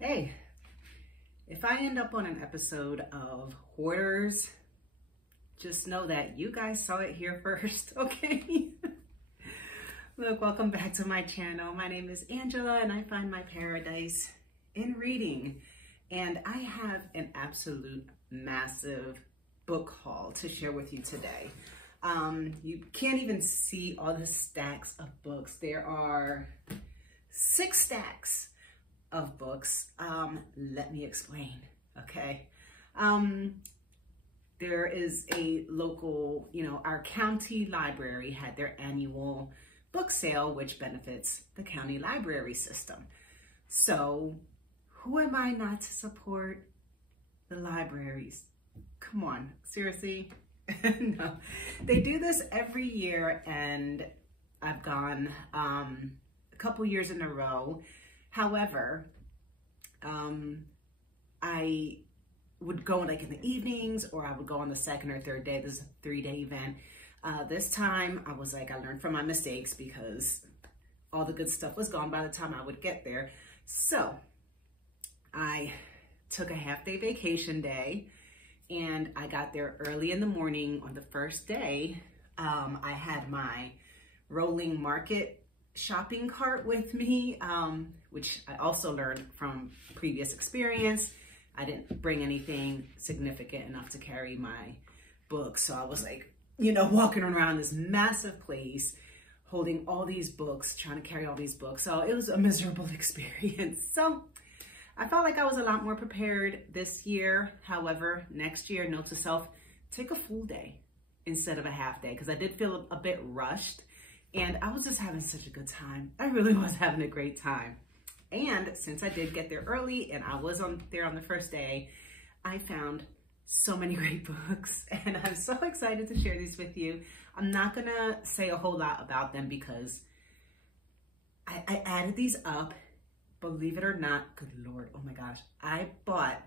Hey, if I end up on an episode of Hoarders, just know that you guys saw it here first, okay? Look, welcome back to my channel. My name is Angela and I find my paradise in reading. And I have an absolute massive book haul to share with you today. You can't even see all the stacks of books. There are 6 stacks of books. Let me explain, okay? There is a local, our county library had their annual book sale, which benefits the county library system. So who am I not to support the libraries? Come on, seriously? No, they do this every year and I've gone a couple years in a row. However, I would go like in the evenings, or I would go on the second or third day. This is a 3-day event. This time I was like, I learned from my mistakes because all the good stuff was gone by the time I would get there. So I took a half-day vacation day and I got there early in the morning on the first day. I had my rolling market shopping cart with me, which I also learned from previous experience. I didn't bring anything significant enough to carry my books. So I was like, walking around this massive place, holding all these books, trying to carry all these books. So it was a miserable experience. So I felt like I was a lot more prepared this year. However, next year, note to self, take a full day instead of a half day, because I did feel a bit rushed. And I was just having such a good time. I really was having a great time. And since I did get there early and I was there on the first day, I found so many great books and I'm so excited to share these with you. I'm not gonna say a whole lot about them because I added these up. Believe it or not, good Lord, oh my gosh. I bought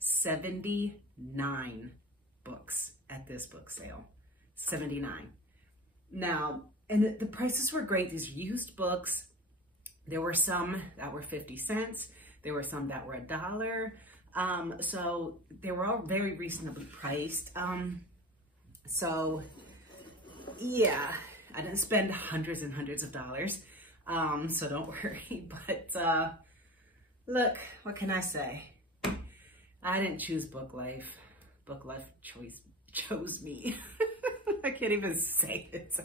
79 books at this book sale, 79. Now, and the prices were great. These used books. There were some that were 50 cents. There were some that were $1. So they were all very reasonably priced. So yeah, I didn't spend hundreds and hundreds of dollars. So don't worry, but look, what can I say? I didn't choose Book Life. Book Life chose me. I can't even say it.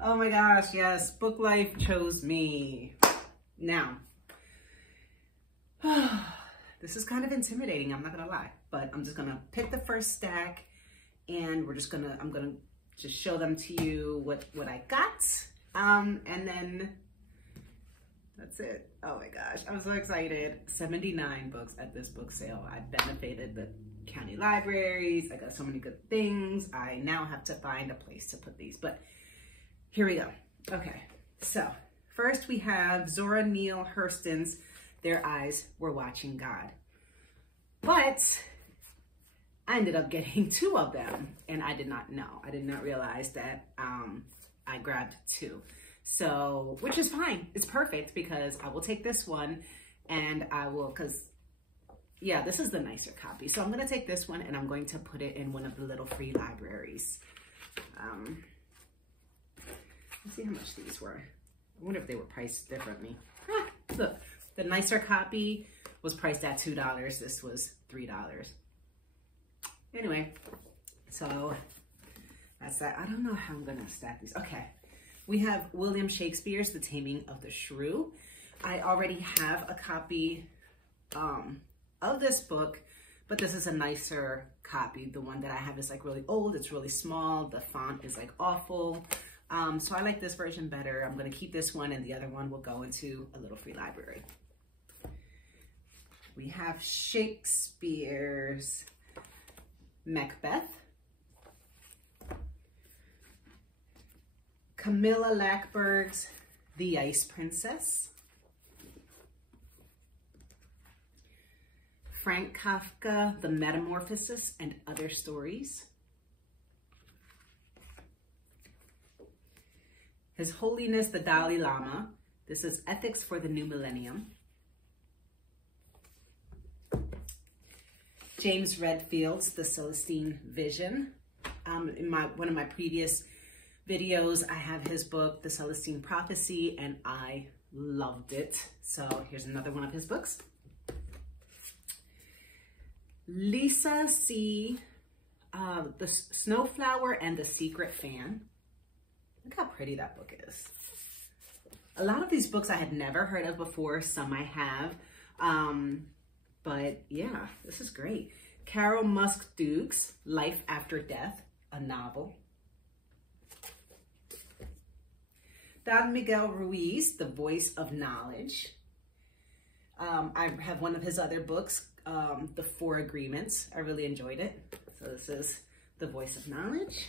Oh my gosh, yes, Book Life chose me. Now, this is kind of intimidating, I'm not gonna lie, but I'm just gonna pick the first stack and I'm gonna just show them to you what I got. And then that's it. Oh my gosh, I'm so excited. 79 books at this book sale. I benefited the county libraries. I got so many good things. I now have to find a place to put these, but here we go. Okay, so first we have Zora Neale Hurston's Their Eyes Were Watching God. But I ended up getting 2 of them and I did not know. I did not realize that I grabbed 2. So, which is fine. It's perfect because I will take this one and I will, yeah, this is the nicer copy. So I'm going to take this one and I'm going to put it in one of the little free libraries. Let's see how much these were. I wonder if they were priced differently. Look, the nicer copy was priced at $2. This was $3. Anyway, so that's that. I don't know how I'm going to stack these. Okay. We have William Shakespeare's The Taming of the Shrew. I already have a copy of this book, but this is a nicer copy. The one that I have is like really old. It's really small. The font is like awful. So I like this version better. I'm going to keep this one and the other one will go into a little free library. We have Shakespeare's Macbeth. Camilla Lackberg's The Ice Princess. Frank Kafka, The Metamorphosis and Other Stories. His Holiness the Dalai Lama. This is Ethics for the New Millennium. James Redfield's The Celestine Vision. In one of my previous videos, I have his book, The Celestine Prophecy, and I loved it. So here's another one of his books. Lisa C. The Snowflower and the Secret Fan. Look how pretty that book is. A lot of these books I had never heard of before. Some I have. But yeah, this is great. Carol Musk-Duke's Life After Death, a novel. Don Miguel Ruiz, The Voice of Knowledge. I have one of his other books, The Four Agreements. I really enjoyed it. So this is The Voice of Knowledge.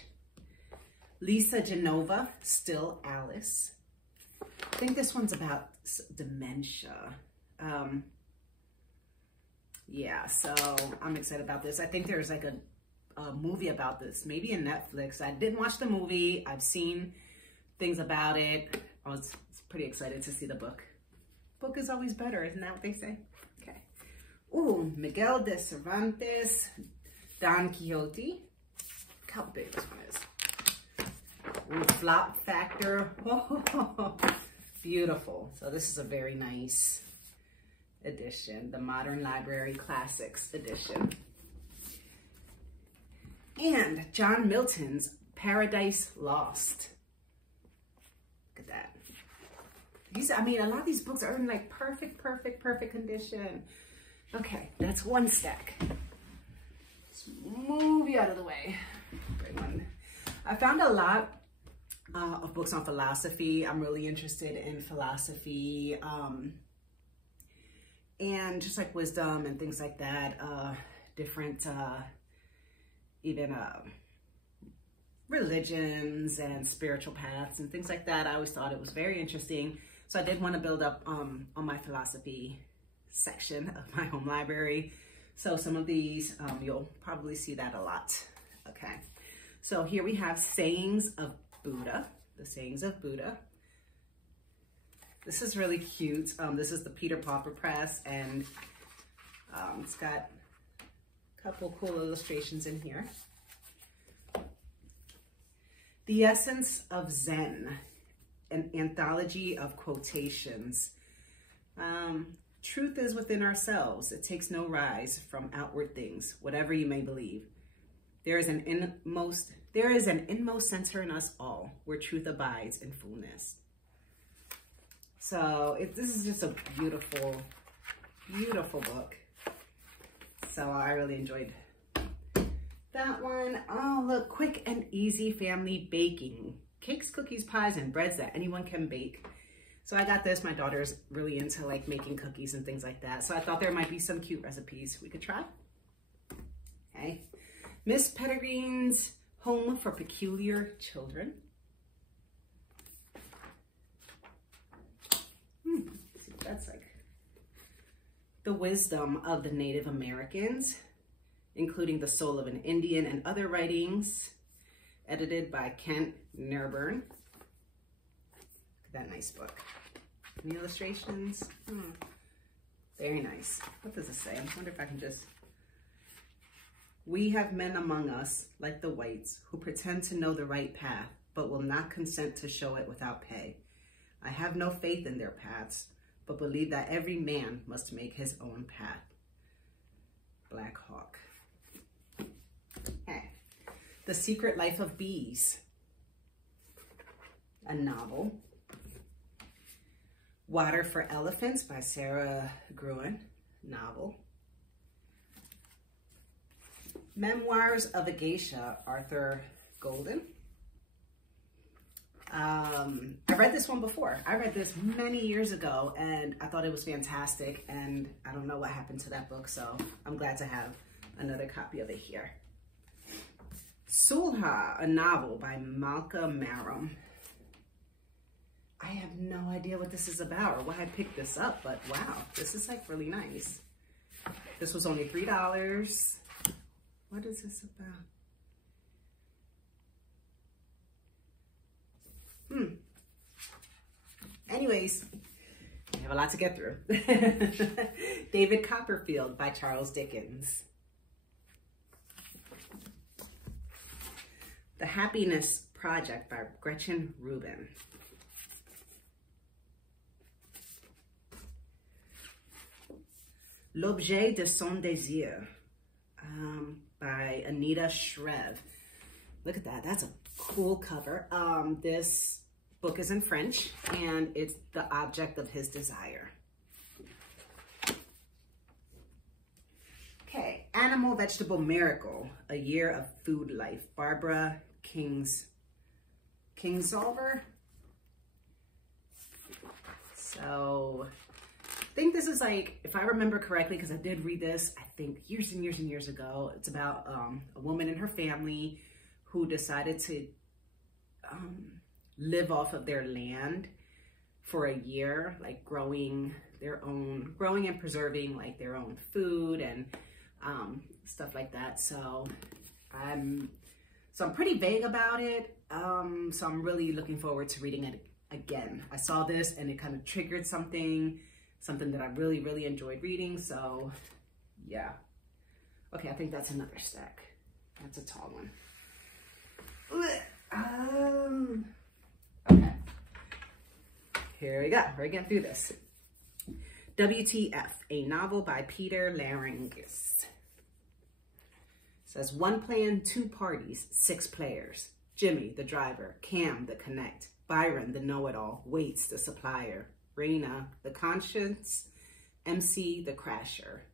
Lisa Genova, Still Alice. I think this one's about dementia. Yeah, so I'm excited about this. I think there's like a movie about this, maybe in Netflix. I didn't watch the movie. I've seen things about it. I was pretty excited to see the book. Book is always better, isn't that what they say? Okay. Ooh, Miguel de Cervantes, Don Quixote. Look how big this one is. Ooh, Flop Factor. Oh, beautiful. So this is a very nice edition, the Modern Library Classics edition. And John Milton's Paradise Lost. Look at that. I mean, a lot of these books are in like perfect condition. Okay, that's one stack. Let's move you out of the way. Great one. I found a lot of books on philosophy. I'm really interested in philosophy. And just like wisdom and things like that, different, even religions and spiritual paths and things like that. I always thought it was very interesting. So I did want to build up on my philosophy section of my home library. So some of these, you'll probably see that a lot. Okay, so here we have Sayings of Buddha, the Sayings of Buddha. This is really cute. This is the Peter Pauper Press, and it's got a couple cool illustrations in here. The Essence of Zen, an anthology of quotations. Truth is within ourselves. It takes no rise from outward things, whatever you may believe. There is an inmost center in us all, where truth abides in fullness. So this is just a beautiful, beautiful book. So I really enjoyed that one. Oh, look, quick and easy family baking. Cakes, cookies, pies, and breads that anyone can bake. So I got this. My daughter's really into like making cookies and things like that. So I thought there might be some cute recipes we could try. Okay. Miss Pettigrews' Home for Peculiar Children. See what that's like. The Wisdom of the Native Americans, including The Soul of an Indian and Other Writings, edited by Kent Nerburn. Look at that nice book. Any illustrations? Very nice. What does it say? I wonder if I can just... We have men among us, like the whites, who pretend to know the right path, but will not consent to show it without pay. I have no faith in their paths, but believe that every man must make his own path. Black Hawk. Okay. The Secret Life of Bees, a novel. Water for Elephants by Sarah Gruen, novel. Memoirs of a Geisha, Arthur Golden. I read this one before. I read this many years ago and I thought it was fantastic, and I don't know what happened to that book, so I'm glad to have another copy of it here. Sulha, a novel by Malcolm Marum. I have no idea what this is about or why I picked this up, but wow, this is like really nice. This was only $3. What is this about? Anyways, I have a lot to get through. David Copperfield by Charles Dickens. The Happiness Project by Gretchen Rubin. L'Objet de son désir by Anita Shrev. Look at that. That's a cool cover. This book is in French, and it's The Object of His Desire. Okay, Animal Vegetable Miracle, A Year of Food Life, Barbara Kingsolver. So I think this is like, if I remember correctly, because I did read this, I think years and years and years ago. It's about a woman and her family who decided to live off of their land for a year, like growing and preserving like their own food and stuff like that. So I'm pretty vague about it. So I'm really looking forward to reading it again. I saw this and it kind of triggered something that I really, really enjoyed reading. So yeah. Okay, I think that's another stack. That's a tall one. Okay. Here we go. We're getting through this. WTF, a novel by Peter Larringis. Says 1 plan, 2 parties, 6 players. Jimmy, the driver. Cam, the connect. Byron, the know-it-all. Waits, the supplier. Raina, the conscience. MC, the crasher.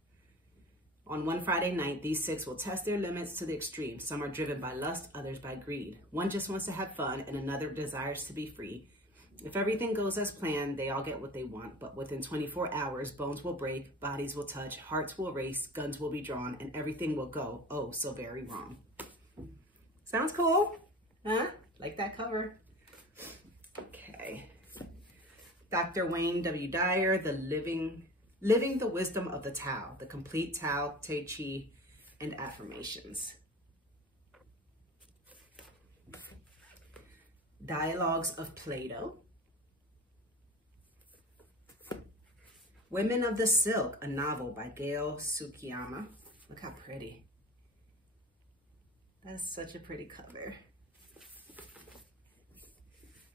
On one Friday night, these 6 will test their limits to the extreme. Some are driven by lust, others by greed. One just wants to have fun, and another desires to be free. If everything goes as planned, they all get what they want. But within 24 hours, bones will break, bodies will touch, hearts will race, guns will be drawn, and everything will go, oh, so very wrong. Sounds cool, huh? Like that cover. Okay. Dr. Wayne W. Dyer, The Living the Wisdom of the Tao, the complete Tao, Tai Chi, and affirmations. Dialogues of Plato. Women of the Silk, a novel by Gail Tsukiyama. Look how pretty. That's such a pretty cover.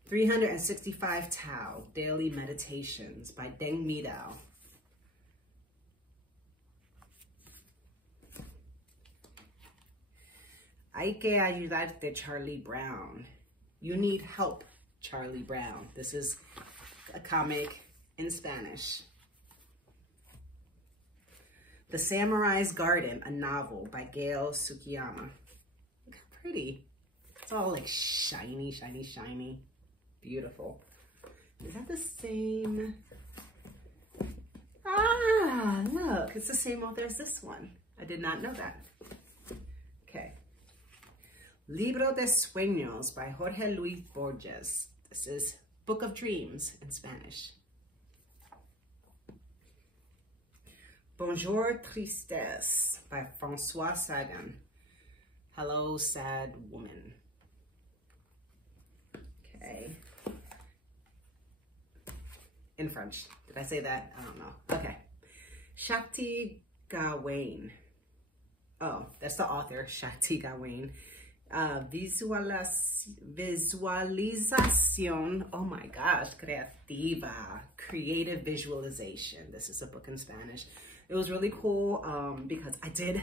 365 Tao, Daily Meditations by Deng Midao. Hay que ayudarte, Charlie Brown. You Need Help, Charlie Brown. This is a comic in Spanish. The Samurai's Garden, a novel by Gail Tsukiyama. Look how pretty. It's all like shiny, shiny, shiny. Beautiful. Is that the same? Ah, look, it's the same author as this one. I did not know that. Okay. Libro de Sueños by Jorge Luis Borges. This is Book of Dreams in Spanish. Bonjour Tristesse by François Sagan. Hello, Sad Woman. Okay. In French. Did I say that? I don't know. Okay. Shakti Gawain. Oh, that's the author, Shakti Gawain. Visualización. Oh my gosh. Creativa. Creative visualization. This is a book in Spanish. It was really cool because I did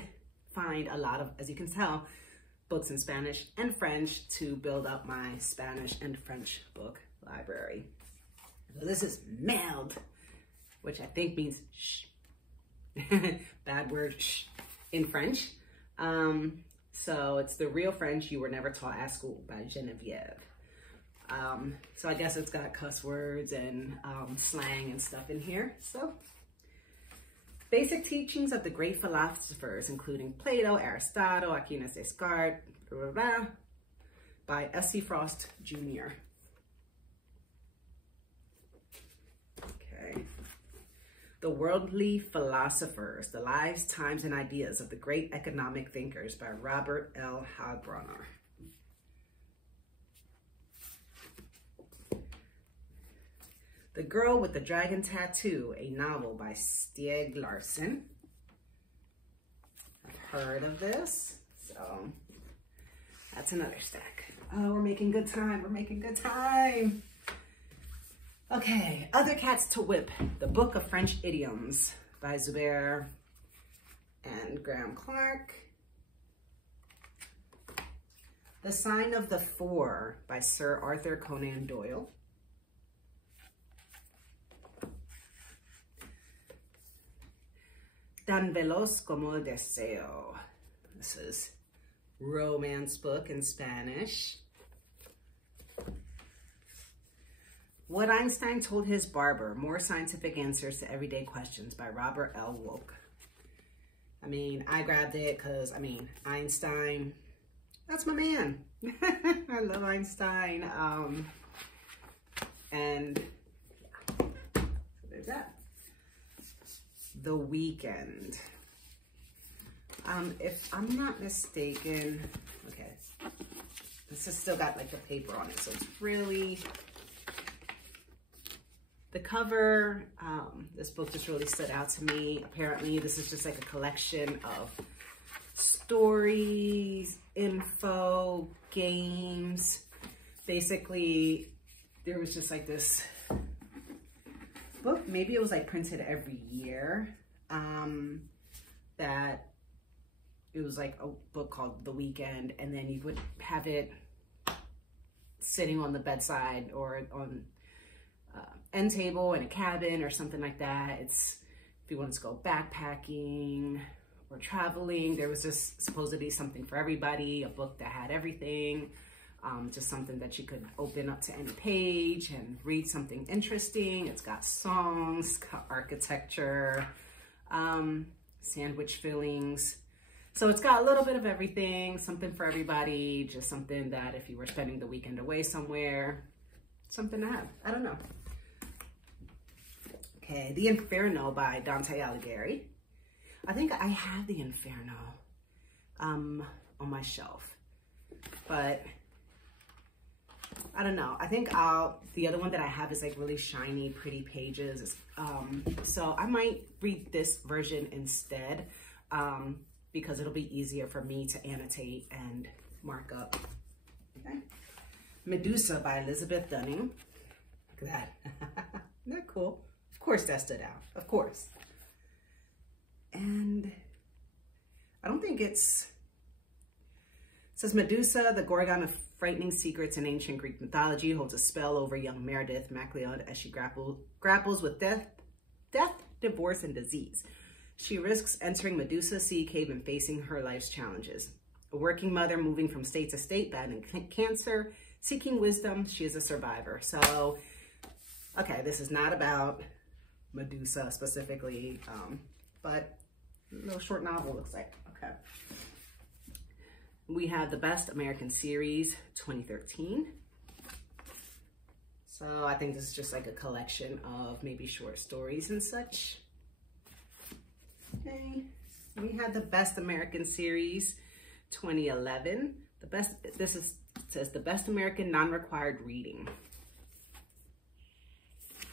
find a lot of, as you can tell, books in Spanish and French to build up my Spanish and French book library. So this is merde, which I think means shh. Bad word, shh, in French. So it's the real French you were never taught at school by Genevieve. So I guess it's got cuss words and slang and stuff in here. So basic teachings of the great philosophers, including Plato, Aristotle, Aquinas Descartes, blah, blah, blah, by S.C. Frost, Jr. Okay. The Worldly Philosophers, The Lives, Times, and Ideas of the Great Economic Thinkers by Robert L. Hagbrunner. The Girl with the Dragon Tattoo, a novel by Stieg Larsson. I've heard of this, so That's another stack. Oh, we're making good time. We're making good time. Okay, Other Cats to Whip, the Book of French Idioms by Zubair and Graham Clark. The Sign of the Four by Sir Arthur Conan Doyle. Tan veloz como el deseo. This is romance book in Spanish. What Einstein Told His Barber, More Scientific Answers to Everyday Questions by Robert L. Woke. I mean, I grabbed it because, I mean, Einstein, that's my man. I love Einstein. And yeah, so there's that. The Weekend. If I'm not mistaken, okay, this has still got like the paper on it, so it's really, the cover, this book just really stood out to me. Apparently, this is just like a collection of stories, info, games. Basically, there was just like this book, maybe it was like printed every year, that it was like a book called The Weekend, and then you would have it sitting on the bedside or on end table in a cabin or something like that. It's if you wanted to go backpacking or traveling, there was just supposedly something for everybody, a book that had everything, just something that you could open up to any page and read something interesting. It's got songs, it's got architecture, sandwich fillings. So it's got a little bit of everything, something for everybody, just something that if you were spending the weekend away somewhere, something to have. I don't know. Okay, The Inferno by Dante Alighieri. I think I have The Inferno on my shelf, but I don't know. I think the other one that I have is like really shiny, pretty pages. So I might read this version instead, because it'll be easier for me to annotate and mark up. Okay. Medusa by Elizabeth Dunning. Look at that. Isn't that cool? Of course that stood out. Of course. And I don't think it says Medusa, the Gorgon of frightening secrets in ancient Greek mythology, holds a spell over young Meredith MacLeod as she grapples with death, divorce, and disease. She risks entering Medusa's sea cave and facing her life's challenges. A working mother moving from state to state, battling cancer, seeking wisdom, she is a survivor. So, okay, this is not about Medusa specifically, but a little short novel looks like. Okay. We have The Best American Series 2013. So I think this is just like a collection of maybe short stories and such. Okay. We had The Best American Series 2011. Says The Best American Non-Required Reading.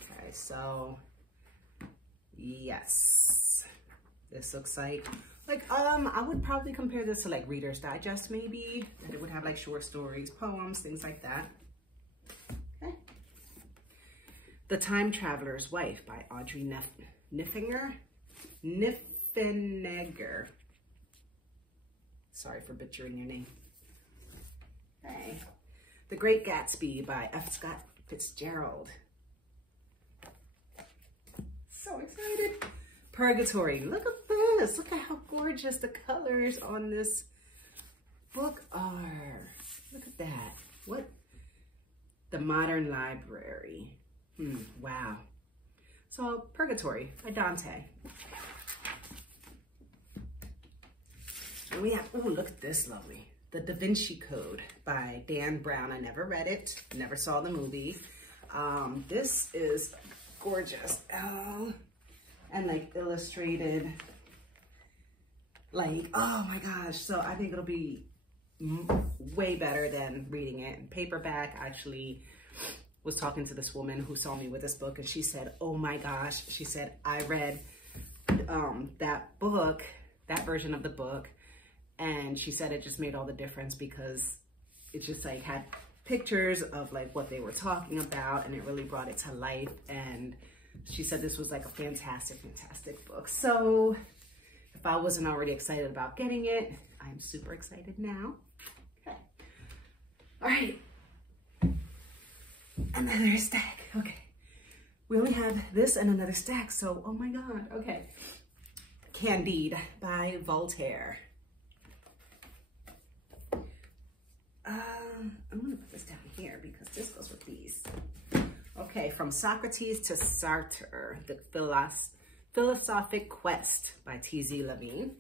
Okay, so yes, this looks like I would probably compare this to like Reader's Digest maybe, and it would have like short stories, poems, things like that. Okay. The Time Traveler's Wife by Audrey Niffenegger. Sorry for butchering your name. Okay. The Great Gatsby by F. Scott Fitzgerald. So excited. Purgatory. Look at this. Look at how gorgeous the colors on this book are. Look at that. What? The Modern Library. Wow. So Purgatory by Dante. And we have, oh, look at this lovely. The Da Vinci Code by Dan Brown. I never read it, never saw the movie. This is gorgeous. And like illustrated, like, oh my gosh. So I think it'll be way better than reading it in paperback. I actually was talking to this woman who saw me with this book, and she said, oh my gosh, she said, I read that book, that version of the book, and she said it just made all the difference because it just like had pictures of like what they were talking about, and it really brought it to life. And she said this was like a fantastic book. So if I wasn't already excited about getting it, I'm super excited now. Okay. All right. Another stack. Okay. We only have this and another stack, so oh my God. Okay. Candide by Voltaire. I'm gonna put this down here because this goes with these. Okay, from Socrates to Sartre, the Philosophic Quest by T.Z. Levine.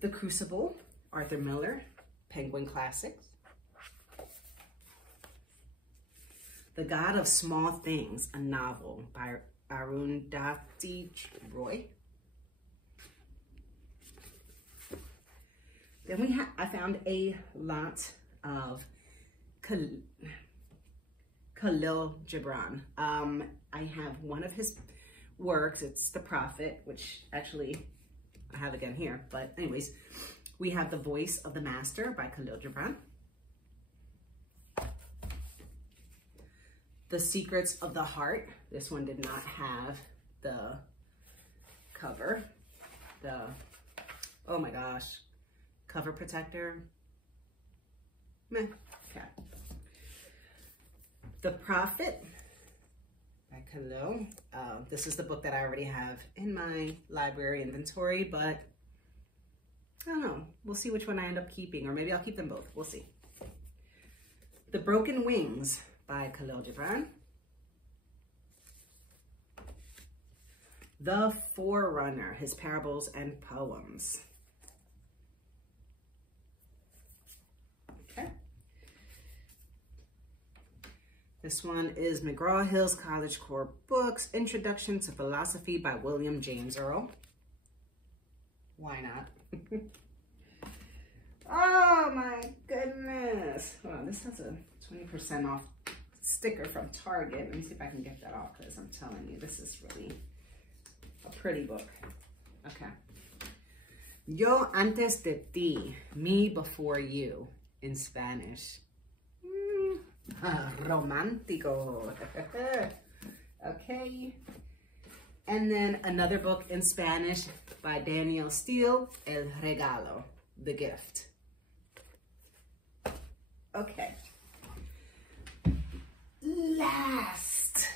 The Crucible, Arthur Miller, Penguin Classics. The God of Small Things, a novel by Arundhati Roy. Then I found a lot of Khalil Gibran. I have one of his works. It's The Prophet, which actually I have again here. But anyways, we have The Voice of the Master by Khalil Gibran. The Secrets of the Heart. This one did not have the cover. Oh my gosh. Cover protector. Meh. Okay. The Prophet by Khalil. This is the book that I already have in my library inventory, but I don't know. We'll see which one I end up keeping, or maybe I'll keep them both. We'll see. The Broken Wings by Khalil Gibran. The Forerunner, His Parables and Poems. Okay. This one is McGraw-Hill's College Core Books, Introduction to Philosophy by William James Earl. Why not? Oh my goodness. Hold on, this has a 20% off sticker from Target. Let me see if I can get that off, because I'm telling you, this is really a pretty book. Okay. Yo antes de ti, me before you, in Spanish. Romántico. Okay. And then another book in Spanish by Danielle Steele, El Regalo, The Gift. Okay. Last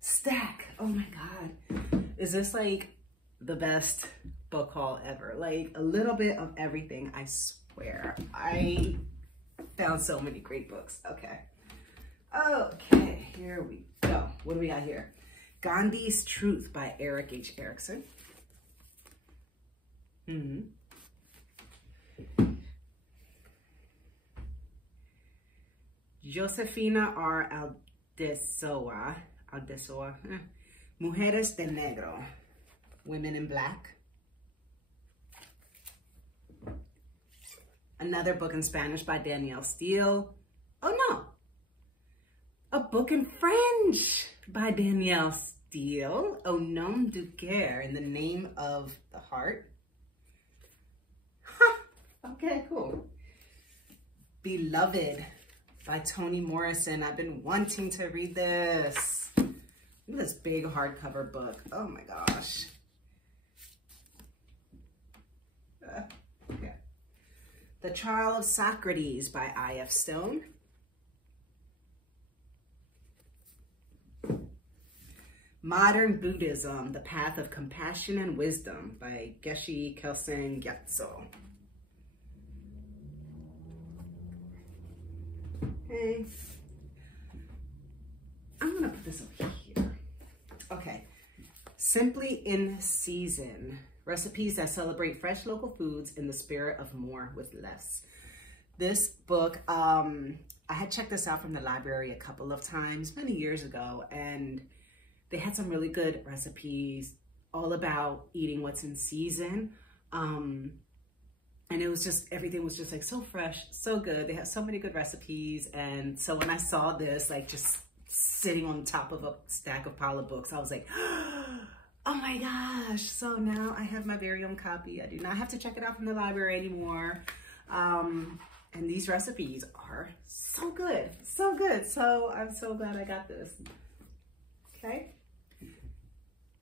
stack. Oh my God. Is this like the best book haul ever? Like a little bit of everything, I swear. I found so many great books. Okay. Okay, here we go. What do we got here? Gandhi's Truth by Eric H. Erickson. Josefina R. Aldesoa, Mujeres de Negro, Women in Black. Another book in Spanish by Danielle Steele. Oh no, a book in French by Danielle Steele. Au nom du cœur, In the Name of the Heart. Huh. Okay, cool. Beloved by Toni Morrison. I've been wanting to read this. Look at this big hardcover book. Oh my gosh. Okay. The Trial of Socrates by I.F. Stone. Modern Buddhism, The Path of Compassion and Wisdom by Geshe Kelsang Gyatso. Okay. I'm gonna put this over here. Okay. Simply in Season. Recipes that celebrate fresh local foods in the spirit of more with less. This book, I had checked this out from the library a couple of times, many years ago, and they had some really good recipes all about eating what's in season. And it was just, everything was just like so fresh, so good. They have so many good recipes. And so when I saw this, like just sitting on top of a stack of pile of books, I was like, Oh my gosh. So now I have my very own copy. I do not have to check it out from the library anymore. And these recipes are so good, so good. So I'm so glad I got this. Okay.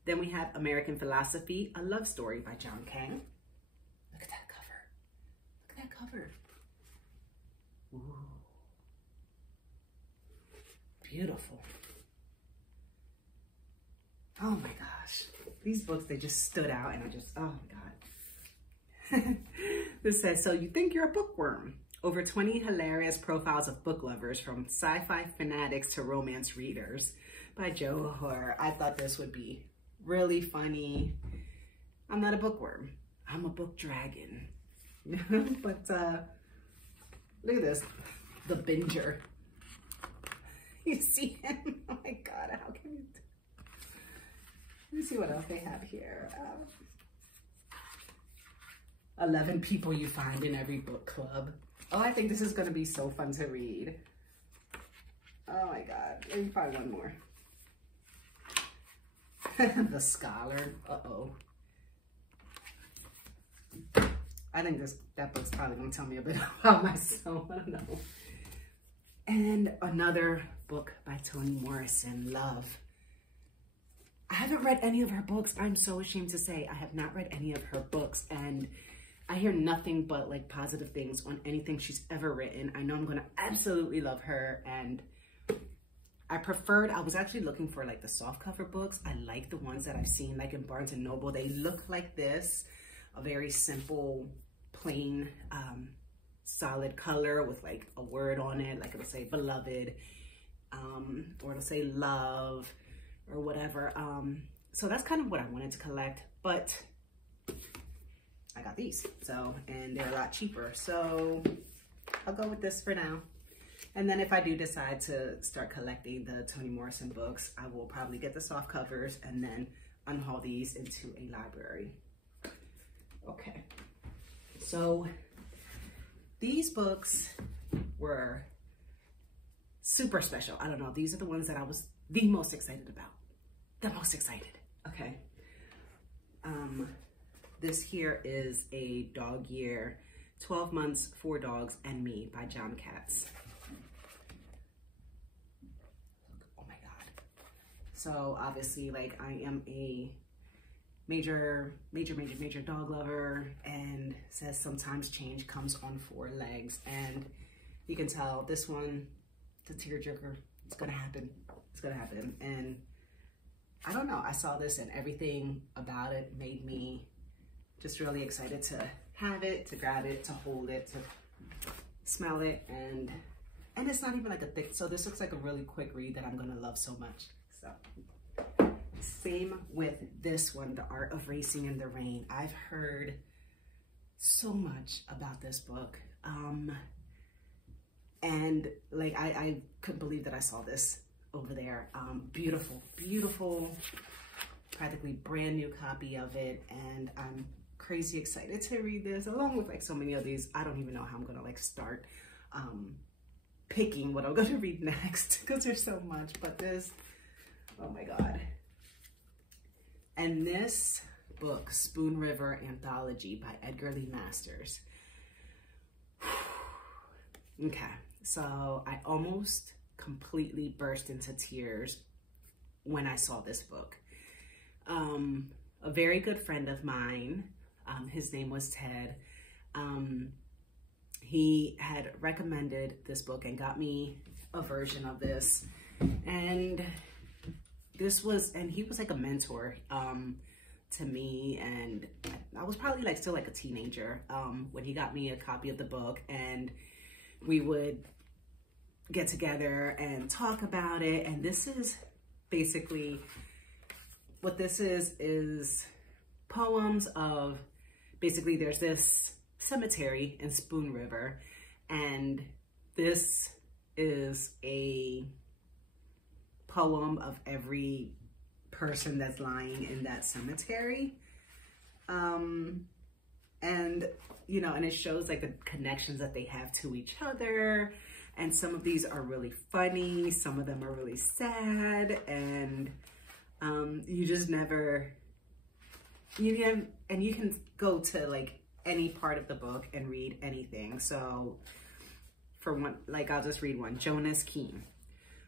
Then we have American Philosophy, A Love Story by John Kang. Look at that cover. Look at that cover. Ooh. Beautiful. Oh my gosh. These books, they just stood out and I just, oh my God. This says, so you think you're a bookworm. Over 20 hilarious profiles of book lovers from sci-fi fanatics to romance readers by Joe Hoare. I thought this would be really funny. I'm not a bookworm. I'm a book dragon. But look at this. The Binger. You see him? Oh my God, how can you? Let me see what else they have here. 11 people you find in every book club. Oh, I think this is going to be so fun to read. Oh my God. Let me find one more. The Scholar. Uh-oh. I think that book's probably going to tell me a bit about myself. I don't know. And another book by Toni Morrison, Love. I haven't read any of her books. I'm so ashamed to say I have not read any of her books, and I hear nothing but like positive things on anything she's ever written. I know I'm going to absolutely love her, and I was actually looking for like the softcover books. I like the ones that I've seen like in Barnes and Noble. They look like this, a very simple, plain, solid color with like a word on it. Like it'll say beloved, or it'll say love, or whatever. So that's kind of what I wanted to collect, but I got these. So, and they're a lot cheaper. So I'll go with this for now. And then if I do decide to start collecting the Toni Morrison books, I will probably get the soft covers and then unhaul these into a library. Okay. So these books were super special. I don't know. These are the ones that I was the most excited about. The most excited. Okay. This here is a dog year, 12 Months, 4 Dogs, and Me by John Katz. Oh my God. So obviously, like, I am a major dog lover, and says sometimes change comes on 4 legs. And you can tell this one, the tearjerker, it's gonna happen. It's gonna happen. And I don't know, I saw this and everything about it made me just really excited to have it, to grab it, to hold it, to smell it. And it's not even like a thick, so this looks like a really quick read that I'm gonna love so much. So same with this one, The Art of Racing in the Rain. I've heard so much about this book. And like, I couldn't believe that I saw this over there. Beautiful, beautiful, practically brand new copy of it. And I'm crazy excited to read this, along with like so many of these. I don't even know how I'm gonna like start picking what I'm gonna read next, because there's so much. But this, oh my God. And this book, Spoon River Anthology by Edgar Lee Masters. Okay, so I almost completely burst into tears when I saw this book. A very good friend of mine, his name was Ted, he had recommended this book and got me a version of this. And he was like a mentor to me, and I was probably like still like a teenager when he got me a copy of the book, and we would get together and talk about it. And this is basically what this is poems of, basically there's this cemetery in Spoon River, and this is a poem of every person that's lying in that cemetery. And you know, and it shows like the connections that they have to each other. And some of these are really funny, some of them are really sad, and you just never you can go to like any part of the book and read anything. So for one, like I'll just read one. Jonas Keene.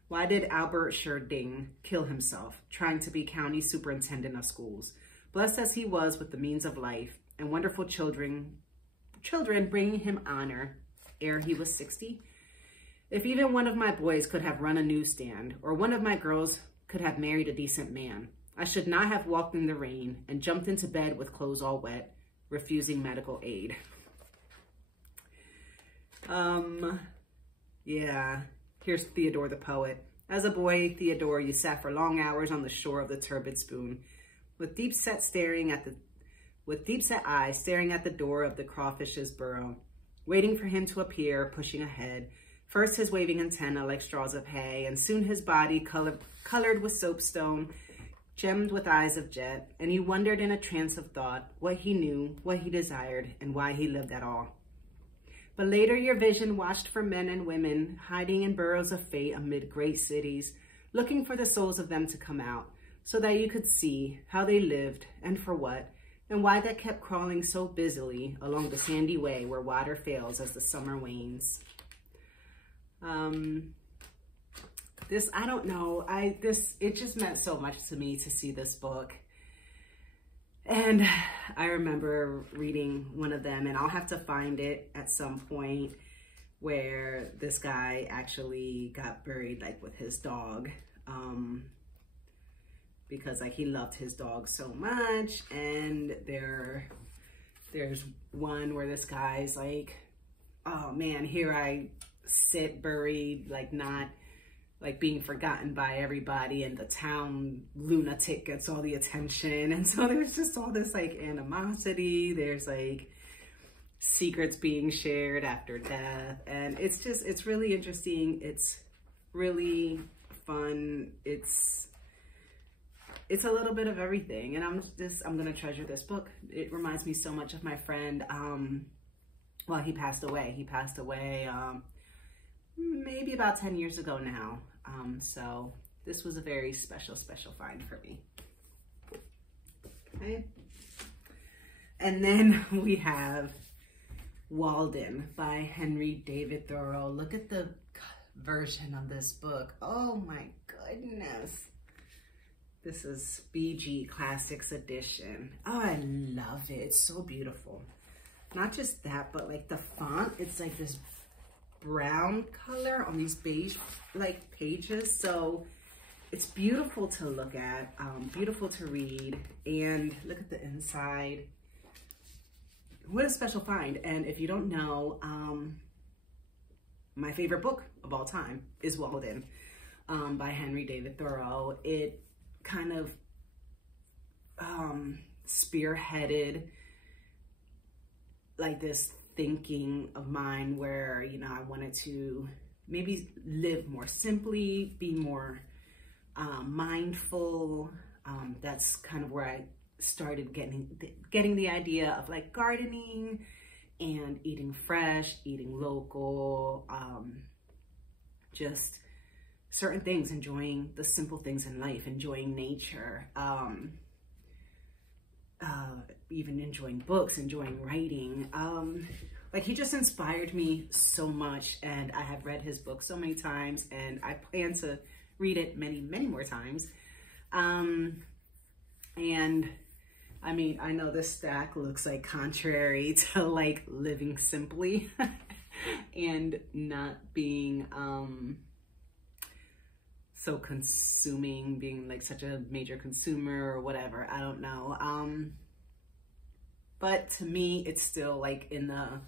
Why did Albert Scherding kill himself, trying to be county superintendent of schools? Blessed as he was with the means of life and wonderful children bringing him honor ere he was 60. If even one of my boys could have run a newsstand, or one of my girls could have married a decent man, I should not have walked in the rain and jumped into bed with clothes all wet, refusing medical aid. Yeah, here's Theodore the poet. As a boy, Theodore, you sat for long hours on the shore of the turbid spoon, with deep-set eyes staring at the door of the crawfish's burrow, waiting for him to appear, pushing ahead, first his waving antenna like straws of hay, and soon his body colored with soapstone, gemmed with eyes of jet, and you wondered in a trance of thought what he knew, what he desired, and why he lived at all. But later your vision watched for men and women hiding in burrows of fate amid great cities, looking for the souls of them to come out, so that you could see how they lived and for what, and why they kept crawling so busily along the sandy way where water fails as the summer wanes. I don't know, it just meant so much to me to see this book. And I remember reading one of them, and I'll have to find it at some point, where this guy actually got buried like with his dog, because like he loved his dog so much. And there's one where this guy's like, oh man, here I sit buried, like not like being forgotten by everybody, and the town lunatic gets all the attention. And so there's just all this like animosity. There's like secrets being shared after death. And it's really interesting. It's really fun. It's a little bit of everything. And I'm going to treasure this book. It reminds me so much of my friend. Well, he passed away. Maybe about 10 years ago now. So this was a very special find for me. Okay. And then we have Walden by Henry David Thoreau. Look at the version of this book. Oh my goodness. This is BG Classics Edition. Oh, I love it. It's so beautiful. Not just that, but like the font, it's like this brown color on these beige like pages. So it's beautiful to look at, beautiful to read. And look at the inside. What a special find. And if you don't know, my favorite book of all time is Walden by Henry David Thoreau. It kind of spearheaded like this thinking of mine where, you know, I wanted to maybe live more simply, be more mindful. That's kind of where I started getting the idea of like gardening and eating fresh, eating local, just certain things, enjoying the simple things in life, enjoying nature, even enjoying books, enjoying writing. Like he just inspired me so much, and I have read his book so many times, and I plan to read it many, many more times. And I mean, I know this stack looks like contrary to like living simply and not being so consuming, being like such a major consumer or whatever. I don't know. But to me, it's still like in the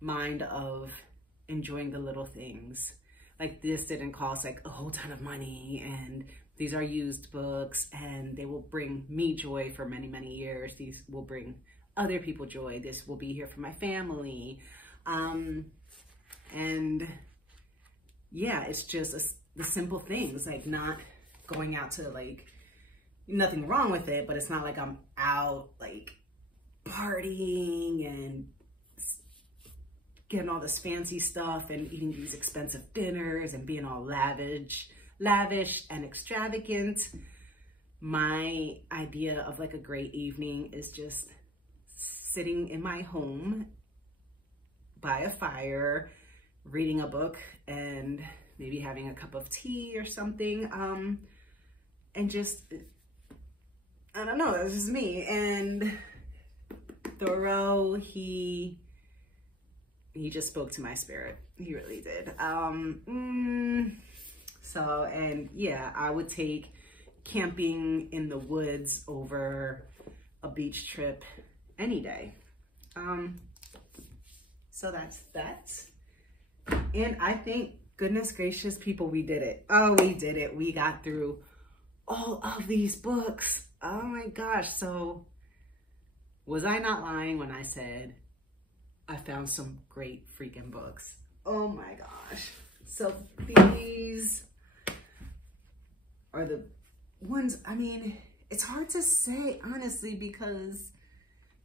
mind of enjoying the little things. Like this didn't cost like a whole ton of money, and these are used books, and they will bring me joy for many, many years. These will bring other people joy. This will be here for my family. And yeah, it's just the simple things, like not going out to like, nothing wrong with it, but it's not like I'm out like partying and getting all this fancy stuff and eating these expensive dinners and being all lavish and extravagant. my idea of like a great evening is just sitting in my home by a fire, reading a book, and maybe having a cup of tea or something, and just, I don't know, this is me. And Thoreau, he just spoke to my spirit. He really did. So, and yeah, I would take camping in the woods over a beach trip any day. So that's that. And I think, goodness gracious, people, we did it. Oh, we did it. We got through all of these books. Oh my gosh. So was I not lying when I said I found some great freaking books? Oh my gosh. So these are the ones, I mean, it's hard to say, honestly, because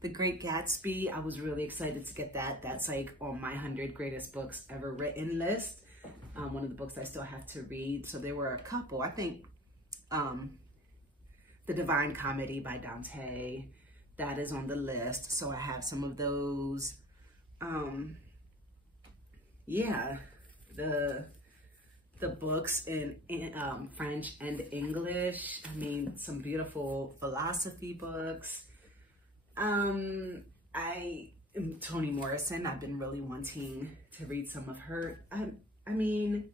The Great Gatsby, I was really excited to get that. That's like on my 100 greatest books ever written list. One of the books I still have to read. So there were a couple. I think The Divine Comedy by Dante, that is on the list. So I have some of those. Yeah, the books in French and English. I mean, some beautiful philosophy books. Toni Morrison, I've been really wanting to read some of her. I mean,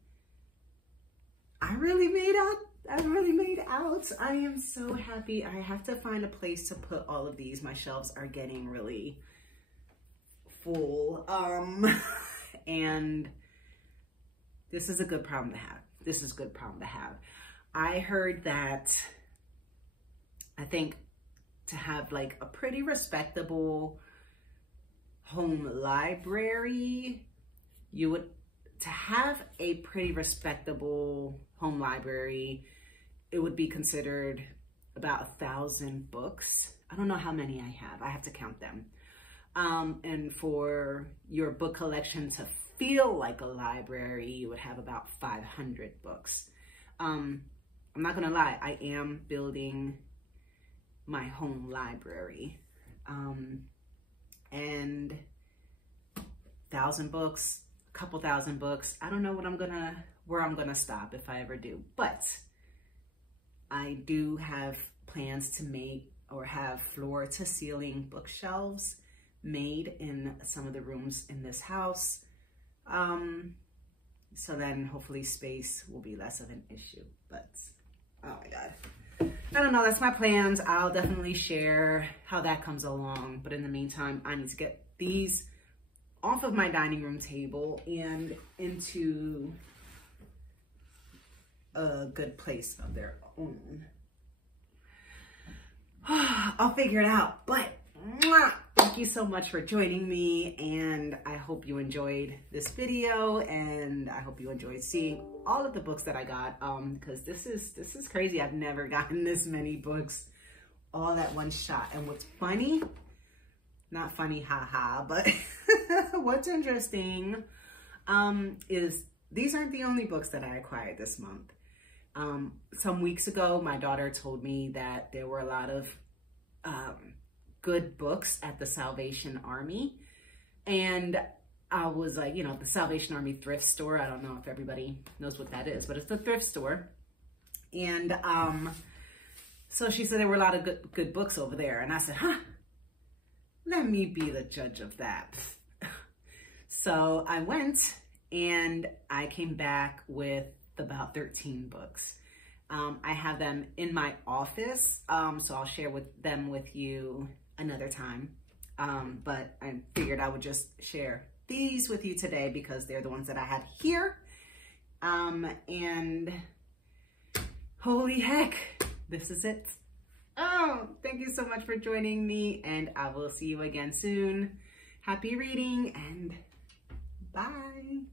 I really made out. I am so happy. I have to find a place to put all of these. My shelves are getting really full. And this is a good problem to have. This is a good problem to have. I heard that, I think, to have like a pretty respectable home library, to have a pretty respectable home library, it would be considered about 1,000 books. I don't know how many I have. I have to count them. And for your book collection to feel like a library, you would have about 500 books. I'm not gonna lie, I am building my home library. And 1,000 books, a couple thousand books. I don't know where I'm gonna stop if I ever do, but I do have plans to make or have floor to ceiling bookshelves made in some of the rooms in this house. So then hopefully space will be less of an issue, but oh my God. I don't know, that's my plans. I'll definitely share how that comes along. But in the meantime, I need to get these off of my dining room table and into a good place of their own. I'll figure it out, but thank you so much for joining me, and I hope you enjoyed this video, and I hope you enjoyed seeing all of the books that I got, because this is crazy. I've never gotten this many books all at one shot. And what's funny, not funny, haha, but what's interesting is these aren't the only books that I acquired this month. Some weeks ago, my daughter told me that there were a lot of good books at the Salvation Army. And I was like, you know, the Salvation Army thrift store. I don't know if everybody knows what that is, but it's the thrift store. And so she said there were a lot of good books over there. And I said, let me be the judge of that. So I went and I came back with about 13 books. I have them in my office, so I'll share them with you another time. But I figured I would just share these with you today because they're the ones that I had here. And holy heck, this is it. Oh, thank you so much for joining me, and I will see you again soon. Happy reading, and bye.